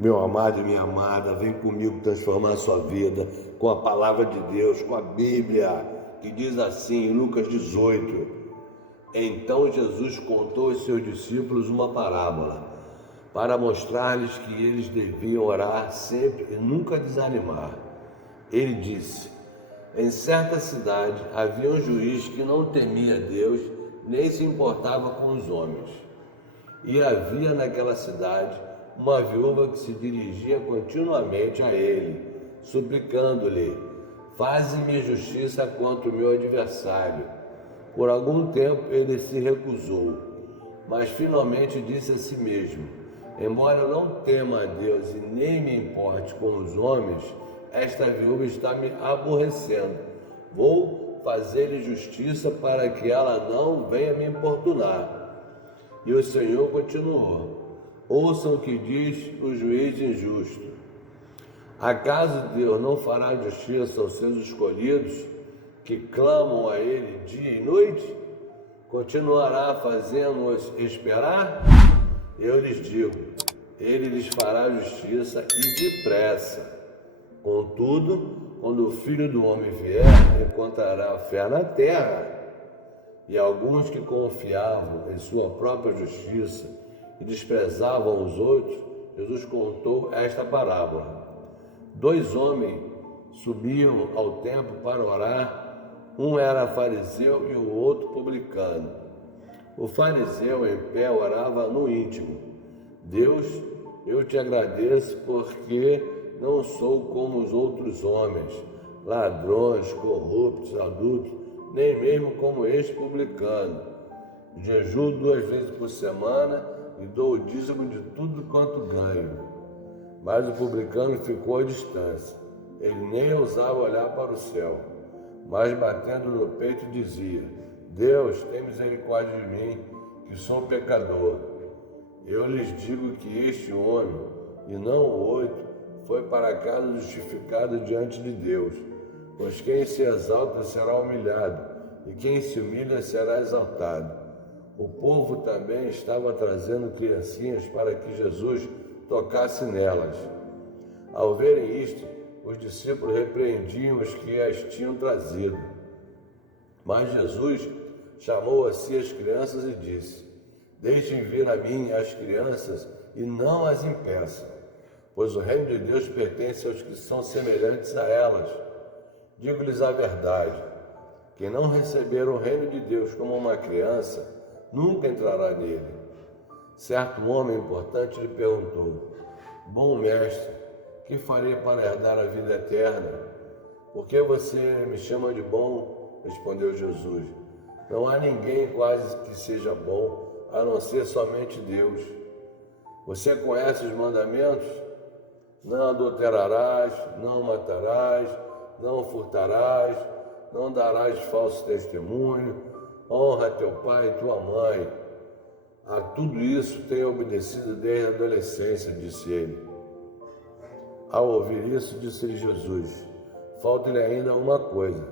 Meu amado e minha amada, vem comigo transformar a sua vida com a palavra de Deus, com a Bíblia, que diz assim em Lucas 18. Então Jesus contou aos seus discípulos uma parábola, para mostrar-lhes que eles deviam orar sempre e nunca desanimar. Ele disse: em certa cidade havia um juiz que não temia Deus, nem se importava com os homens. E havia naquela cidade uma viúva que se dirigia continuamente a ele, suplicando-lhe: faze-me justiça contra o meu adversário. Por algum tempo ele se recusou, mas finalmente disse a si mesmo: embora eu não tema a Deus e nem me importe com os homens, esta viúva está me aborrecendo. Vou fazer-lhe justiça para que ela não venha me importunar. E o Senhor continuou: ouçam o que diz o juiz injusto. Acaso Deus não fará justiça aos seus escolhidos, que clamam a Ele dia e noite? Continuará fazendo-os esperar? Eu lhes digo, Ele lhes fará justiça e depressa. Contudo, quando o Filho do Homem vier, encontrará fé na terra. E alguns que confiavam em sua própria justiça e desprezavam os outros, Jesus contou esta parábola. 2 homens subiam ao templo para orar, um era fariseu e o outro publicano. O fariseu em pé orava no íntimo: Deus, eu te agradeço porque não sou como os outros homens, ladrões, corruptos, adúlteros, nem mesmo como este publicano. Jejuo 2 vezes por semana e dou o dízimo de tudo quanto ganho. Mas o publicano ficou à distância. Ele nem ousava olhar para o céu, mas batendo no peito dizia: Deus, tem misericórdia de mim, que sou pecador. Eu lhes digo que este homem, e não o outro, foi para casa justificado diante de Deus. Pois quem se exalta será humilhado, e quem se humilha será exaltado. O povo também estava trazendo criancinhas para que Jesus tocasse nelas. Ao verem isto, os discípulos repreendiam os que as tinham trazido. Mas Jesus chamou a si as crianças e disse: deixem vir a mim as crianças e não as impeçam, pois o reino de Deus pertence aos que são semelhantes a elas. Digo-lhes a verdade, quem não receber o reino de Deus como uma criança, nunca entrará nele. Certo homem importante lhe perguntou: bom mestre, que farei para herdar a vida eterna? Por que você me chama de bom? Respondeu Jesus. Não há ninguém quase que seja bom, a não ser somente Deus. Você conhece os mandamentos? Não adulterarás, não matarás, não furtarás, não darás falso testemunho, honra teu pai e tua mãe. A tudo isso tenho obedecido desde a adolescência, disse ele. Ao ouvir isso, disse-lhe Jesus: falta-lhe ainda uma coisa.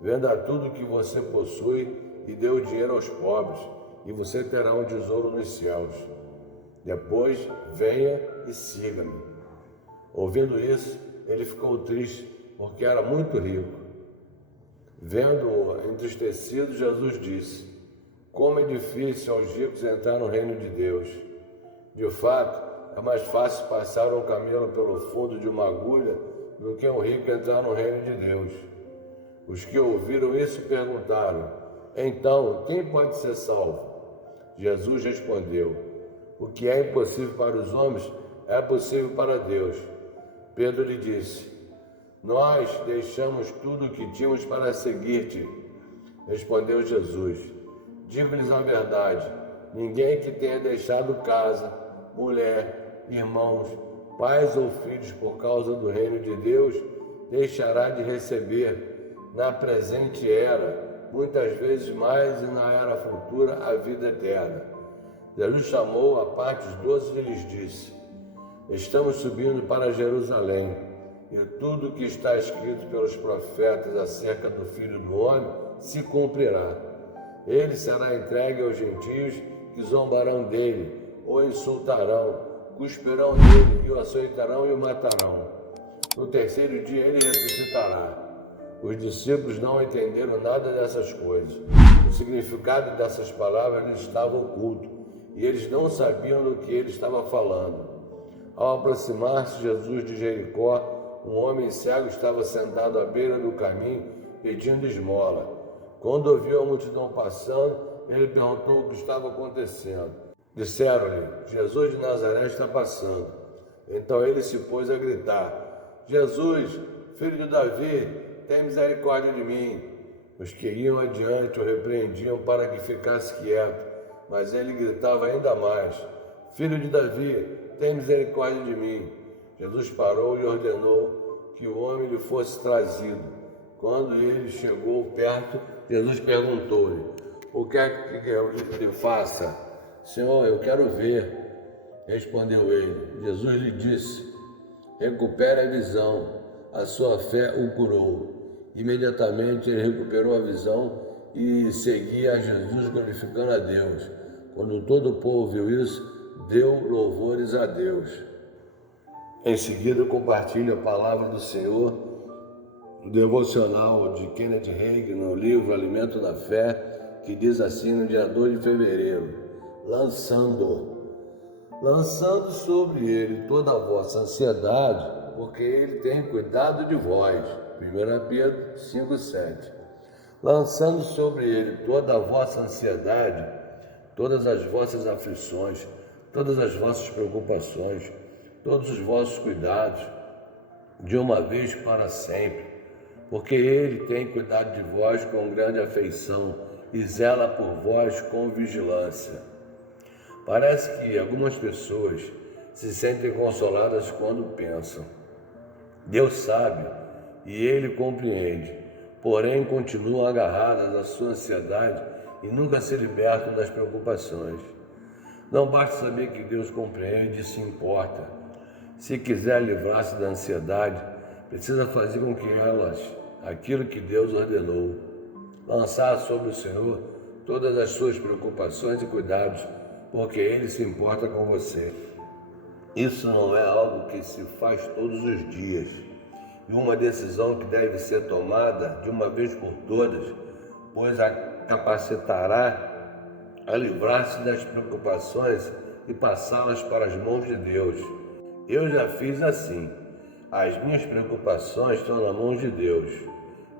Venda tudo que você possui e dê o dinheiro aos pobres, e você terá um tesouro nos céus. Depois, venha e siga-me. Ouvindo isso, ele ficou triste, porque era muito rico. Vendo-o entristecido, Jesus disse: como é difícil aos ricos entrar no reino de Deus. De fato, é mais fácil passar um camelo pelo fundo de uma agulha do que um rico entrar no reino de Deus. Os que ouviram isso perguntaram: então, quem pode ser salvo? Jesus respondeu: o que é impossível para os homens é possível para Deus. Pedro lhe disse: nós deixamos tudo o que tínhamos para seguir-te. Respondeu Jesus: digo-lhes a verdade, ninguém que tenha deixado casa, mulher, irmãos, pais ou filhos por causa do reino de Deus, deixará de receber, na presente era, muitas vezes mais, e na era futura, a vida eterna. Jesus chamou à parte os 12 e lhes disse: estamos subindo para Jerusalém, e tudo o que está escrito pelos profetas acerca do Filho do Homem se cumprirá. Ele será entregue aos gentios, que zombarão dele, ou insultarão, cuspirão nele, e o açoitarão e o matarão. No terceiro dia ele ressuscitará. Os discípulos não entenderam nada dessas coisas. O significado dessas palavras lhes estava oculto, e eles não sabiam do que ele estava falando. Ao aproximar-se Jesus de Jericó, um homem cego estava sentado à beira do caminho, pedindo esmola. Quando ouviu a multidão passando, ele perguntou o que estava acontecendo. Disseram-lhe: Jesus de Nazaré está passando. Então ele se pôs a gritar: Jesus, filho de Davi, tem misericórdia de mim. Os que iam adiante o repreendiam para que ficasse quieto, mas ele gritava ainda mais: Filho de Davi, tem misericórdia de mim. Jesus parou e ordenou que o homem lhe fosse trazido. Quando ele chegou perto, Jesus perguntou-lhe: O que é que eu lhe faça? Senhor, eu quero ver. Respondeu ele. Jesus lhe disse: Recupere a visão, a sua fé o curou. Imediatamente ele recuperou a visão e seguia a Jesus, glorificando a Deus. Quando todo o povo viu isso, deu louvores a Deus. Em seguida, compartilho a palavra do Senhor, o devocional de Kenneth Hagin, no livro Alimento da Fé, que diz assim no dia 2 de fevereiro: lançando sobre ele toda a vossa ansiedade, porque ele tem cuidado de vós. 1 Pedro 5,7. Lançando sobre ele toda a vossa ansiedade, todas as vossas aflições, todas as vossas preocupações, todos os vossos cuidados, de uma vez para sempre, porque ele tem cuidado de vós com grande afeição e zela por vós com vigilância. Parece que algumas pessoas se sentem consoladas quando pensam: Deus sabe e ele compreende, porém continuam agarradas à sua ansiedade e nunca se libertam das preocupações. Não basta saber que Deus compreende e se importa. Se quiser livrar-se da ansiedade, precisa fazer com que elas, aquilo que Deus ordenou, lançar sobre o Senhor todas as suas preocupações e cuidados, porque Ele se importa com você. Isso não é algo que se faz todos os dias, e uma decisão que deve ser tomada de uma vez por todas, pois a capacitará a livrar-se das preocupações e passá-las para as mãos de Deus. Eu já fiz assim. As minhas preocupações estão nas mãos de Deus.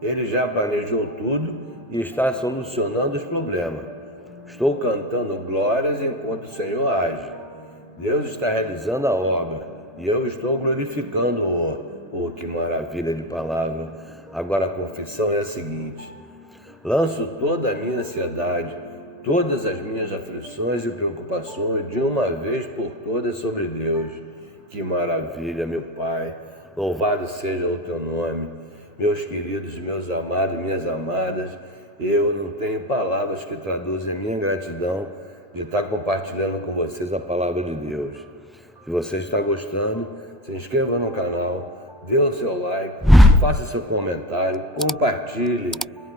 Ele já planejou tudo e está solucionando os problemas. Estou cantando glórias enquanto o Senhor age. Deus está realizando a obra e eu estou glorificando-o. Oh, que maravilha de palavra! Agora a confissão é a seguinte: lanço toda a minha ansiedade, todas as minhas aflições e preocupações de uma vez por todas sobre Deus. Que maravilha, meu Pai! Louvado seja o teu nome. Meus queridos, meus amados, minhas amadas, eu não tenho palavras que traduzem minha gratidão de estar compartilhando com vocês a palavra de Deus. Se você está gostando, se inscreva no canal, dê o seu like, faça seu comentário, compartilhe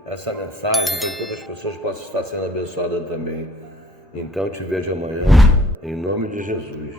essa mensagem para que outras pessoas possam estar sendo abençoadas também. Então te vejo amanhã, em nome de Jesus.